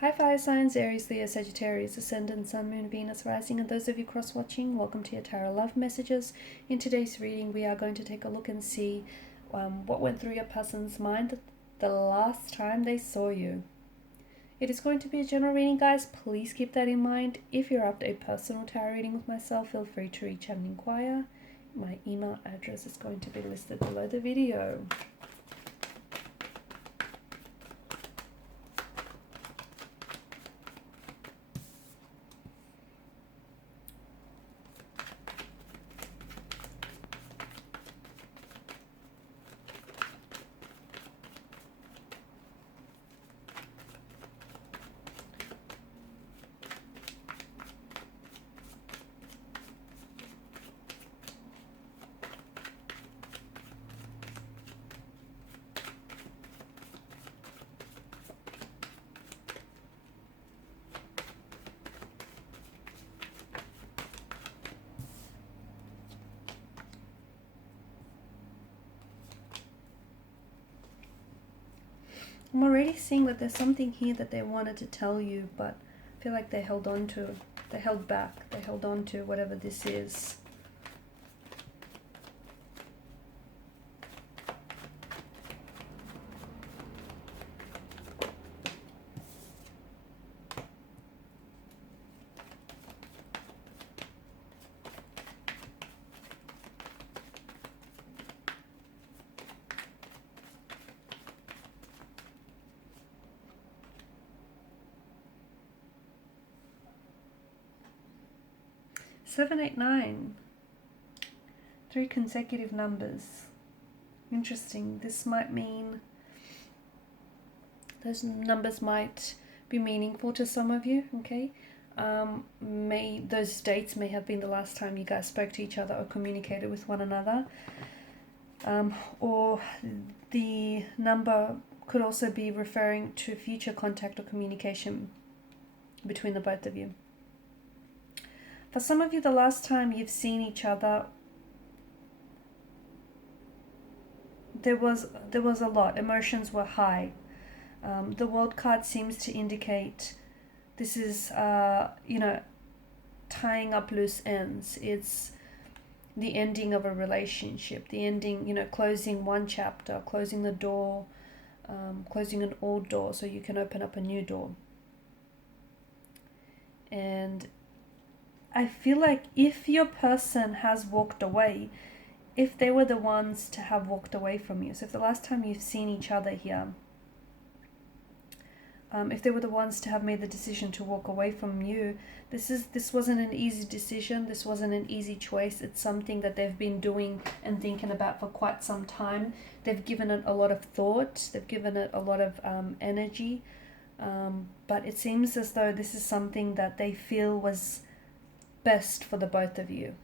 Hi fire signs, Aries, Leo, Sagittarius, Ascendant, Sun, Moon, Venus, Rising, and those of you cross-watching, welcome to your Tarot Love Messages. In today's reading, we are going to take a look and see what went through your person's mind the last time they saw you. It is going to be a general reading, guys. Please keep that in mind. If you're after a personal tarot reading with myself, feel free to reach out and inquire. My email address is going to be listed below the video. I'm already seeing that there's something here that they wanted to tell you, but I feel like they held on to, they held back, they held on to whatever this is. Seven, eight, nine. 3 consecutive numbers. Interesting. This might mean those numbers might be meaningful to some of you, okay? Those dates may have been the last time you guys spoke to each other or communicated with one another. Or the number could also be referring to future contact or communication between the both of you. For some of you, the last time you've seen each other, there was a lot. Emotions were high. The World card seems to indicate this is, tying up loose ends. It's the ending of a relationship, the ending, closing one chapter, closing the door, closing an old door so you can open up a new door. And I feel like if your person has walked away, if they were the ones to have walked away from you, so if the last time you've seen each other here, if they were the ones to have made the decision to walk away from you, this wasn't an easy decision, this wasn't an easy choice. It's something that they've been doing and thinking about for quite some time. They've given it a lot of thought, they've given it a lot of energy, but it seems as though this is something that they feel was best for the both of you.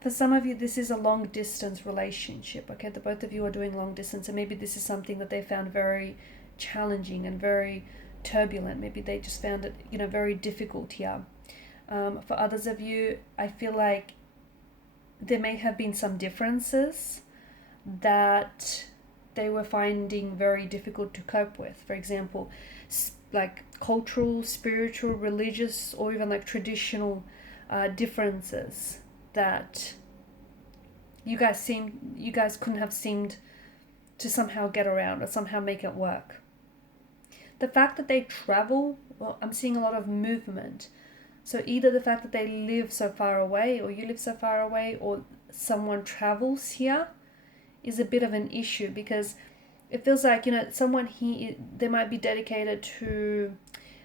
For some of you, this is a long distance relationship, okay? The both of you are doing long distance, and maybe this is something that they found very challenging and very turbulent. Maybe they just found it, very difficult here. For others of you, I feel like there may have been some differences that they were finding very difficult to cope with. For example, like cultural, spiritual, religious, or even like traditional differences that you guys couldn't have seemed to somehow get around or somehow make it work. The fact that they travel, well, I'm seeing a lot of movement. So either the fact that they live so far away, or you live so far away, or someone travels here is a bit of an issue, because it feels like, someone here, they might be dedicated to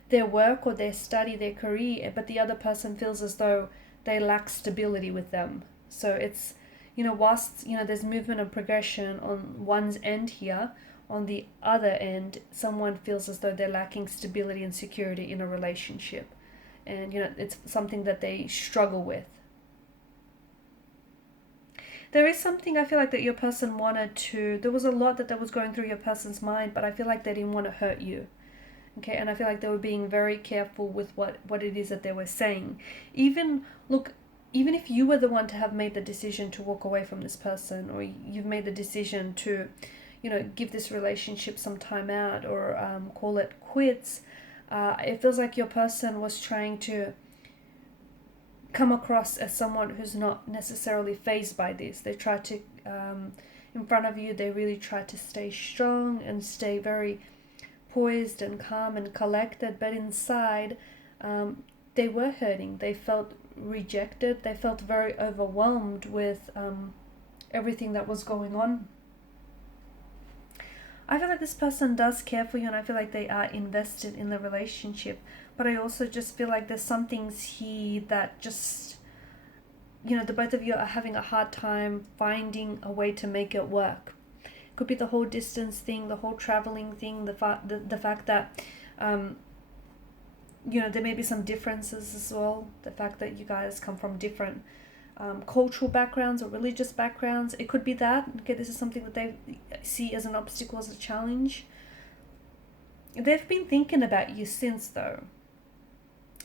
their work or their study, their career, but the other person feels as though they lack stability with them. So it's, whilst, there's movement and progression on one's end here, on the other end, someone feels as though they're lacking stability and security in a relationship. And, it's something that they struggle with. There is something I feel like that your person wanted to, there was a lot that was going through your person's mind, but I feel like they didn't want to hurt you. Okay, and I feel like they were being very careful with what it is that they were saying. Even if you were the one to have made the decision to walk away from this person, or you've made the decision to, you know, give this relationship some time out, or call it quits. It feels like your person was trying to come across as someone who's not necessarily fazed by this. They try to, in front of you, they really try to stay strong and stay very poised and calm and collected, but inside, they were hurting. They felt rejected. They felt very overwhelmed with everything that was going on. I feel like this person does care for you, and I feel like they are invested in the relationship. But I also just feel like there's some things here that just, you know, the both of you are having a hard time finding a way to make it work. Could be the whole distance thing, the whole traveling thing, the fact that, you know, there may be some differences as well. The fact that you guys come from different cultural backgrounds or religious backgrounds. It could be that. Okay, this is something that they see as an obstacle, as a challenge. They've been thinking about you since, though.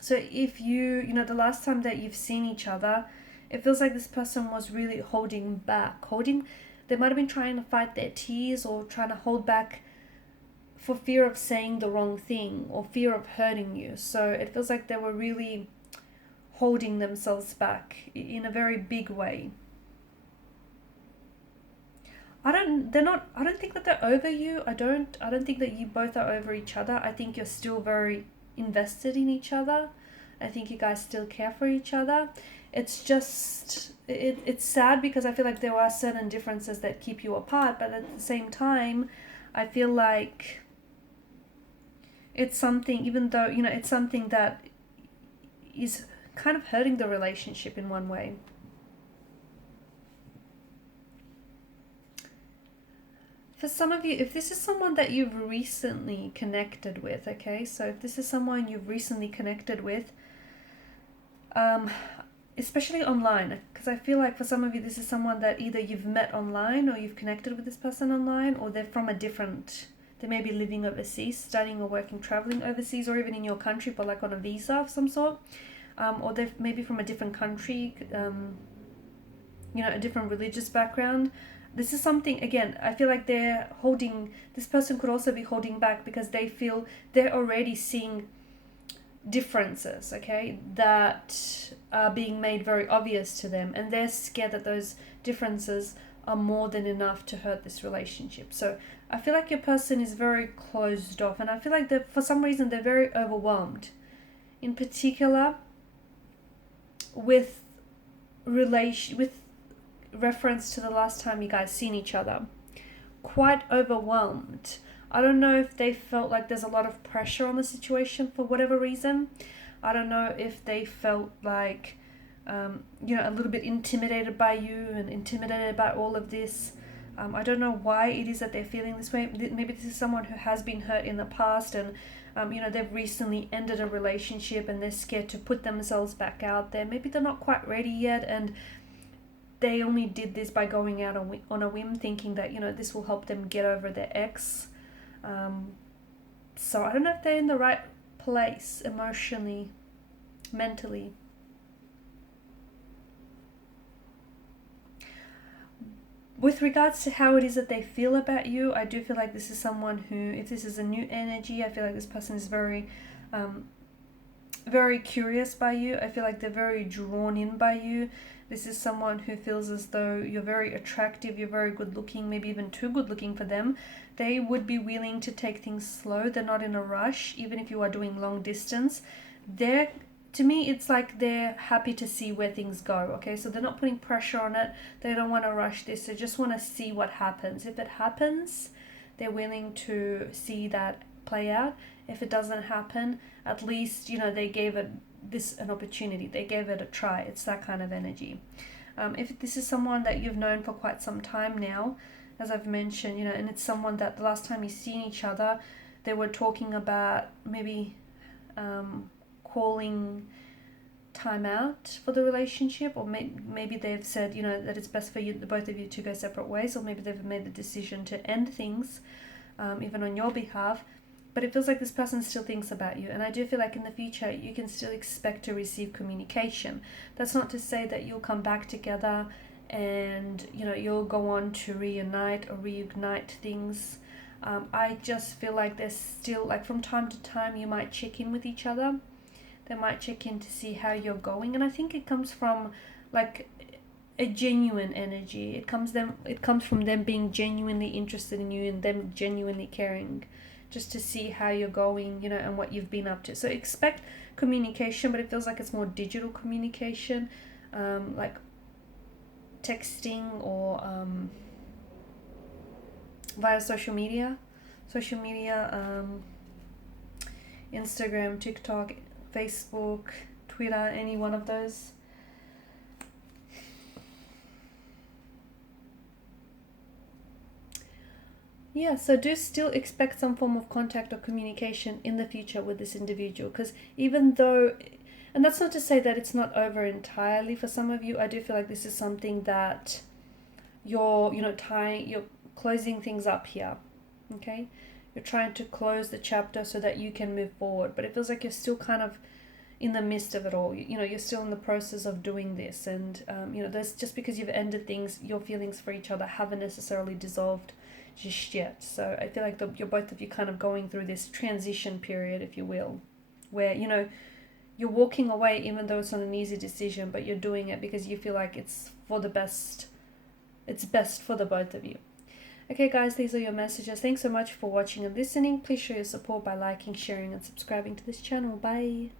So if you know, the last time that you've seen each other, it feels like this person was really holding back. They might have been trying to fight their tears, or trying to hold back for fear of saying the wrong thing, or fear of hurting you. So it feels like they were really holding themselves back in a very big way. I don't think that they're over you. I don't think that you both are over each other. I think you're still very invested in each other. I think you guys still care for each other. It's just, it's sad because I feel like there are certain differences that keep you apart, but at the same time, I feel like it's something, even though, you know, it's something that is kind of hurting the relationship in one way. For some of you, if this is someone that you've recently connected with, okay, so if this is someone you've recently connected with, especially online, because I feel like for some of you, this is someone that either you've met online, or you've connected with this person online, or they're from a different, they may be living overseas, studying or working, traveling overseas, or even in your country, but like on a visa of some sort. Or they're maybe from a different country, you know, a different religious background. This is something, again, I feel like this person could also be holding back because they feel they're already seeing differences, okay, that are being made very obvious to them, and they're scared that those differences are more than enough to hurt this relationship. So I feel like your person is very closed off, and I feel like that for some reason they're very overwhelmed, in particular with reference to the last time you guys seen each other. Quite overwhelmed. I don't know if they felt like there's a lot of pressure on the situation for whatever reason. I don't know if they felt like, you know, a little bit intimidated by you and intimidated by all of this. I don't know why it is that they're feeling this way. Maybe this is someone who has been hurt in the past, and you know, they've recently ended a relationship and they're scared to put themselves back out there. Maybe they're not quite ready yet, and they only did this by going out on a whim, thinking that, you know, this will help them get over their ex. So I don't know if they're in the right place emotionally, mentally. With regards to how it is that they feel about you, I do feel like this is someone who, if this is a new energy, I feel like this person is very, very curious by you. I feel like they're very drawn in by you. This is someone who feels as though you're very attractive, you're very good looking, maybe even too good looking for them. They would be willing to take things slow. They're not in a rush, even if you are doing long distance. To me, it's like they're happy to see where things go, okay? So they're not putting pressure on it. They don't want to rush this. They just want to see what happens. If it happens, they're willing to see that play out. If it doesn't happen, at least, you know, they gave it an opportunity. They gave it a try. It's that kind of energy. If this is someone that you've known for quite some time now, as I've mentioned, you know, and it's someone that the last time you've seen each other, they were talking about maybe calling time out for the relationship, or maybe they've said, you know, that it's best for you, the both of you, to go separate ways, or maybe they've made the decision to end things, even on your behalf. But it feels like this person still thinks about you, and I do feel like in the future you can still expect to receive communication. That's not to say that you'll come back together and you know, you'll go on to reunite or reignite things. I just feel like there's still, like, from time to time you might check in with each other. They might check in to see how you're going, and I think it comes from like a genuine energy. It comes from them being genuinely interested in you and them genuinely caring, just to see how you're going, you know, and what you've been up to. So expect communication, but it feels like it's more digital communication, like texting or via social media, Instagram, TikTok, Facebook, Twitter, any one of those. Yeah, so do still expect some form of contact or communication in the future with this individual, because even though, and that's not to say that it's not over entirely for some of you, I do feel like this is something that you're closing things up here, okay? You're trying to close the chapter so that you can move forward, but it feels like you're still kind of in the midst of it all. You know, you're still in the process of doing this, and you know, there's, just because you've ended things, your feelings for each other haven't necessarily dissolved just yet. So I feel like you're both of you kind of going through this transition period, if you will, where, you know, you're walking away even though it's not an easy decision, but you're doing it because you feel like it's for the best. It's best for the both of you. Okay guys, these are your messages. Thanks so much for watching and listening. Please show your support by liking, sharing and subscribing to this channel. Bye.